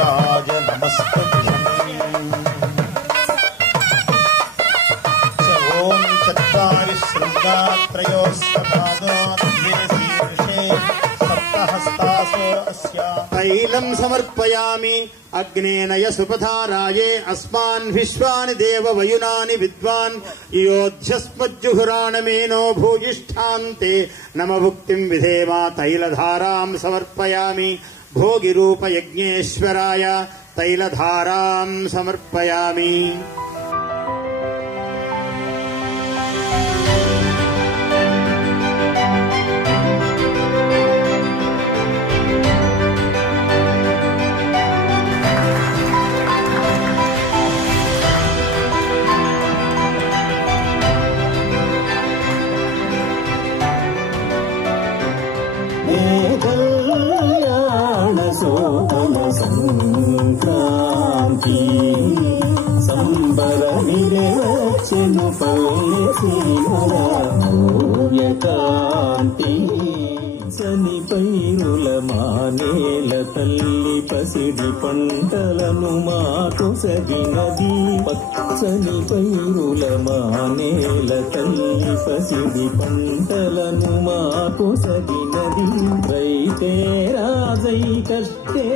गजराज नमस्तुभ्यम्। ओम चत्वारि शृङ्गात्रयोस्वपादोऽशीर्षे सप्तहस्तासो अस्या तैलं समर्पयामि अग्नेनय सुपधाराये अस्मान् विश्वानि देव वयुनानि विद्वान् योध्यस्मज्जुहुराणमेनो भूयिष्ठान्ते नमभुक्तिं विधेमा तैलधारां समर्पयामि भोगिरूप यज्ञेश्वराय तैलधारां समर्पयामि। సంక్రాంతి సంబర విరచెను పల్లెకాంతి సని పైరుల మానేల తల్లి పసిడి పంటలను మాకు సగినది పచ్చని పైరుల మానేల తల్లి పసిడి పంటలను మాకు సగినది రైతే రాజై కష్టే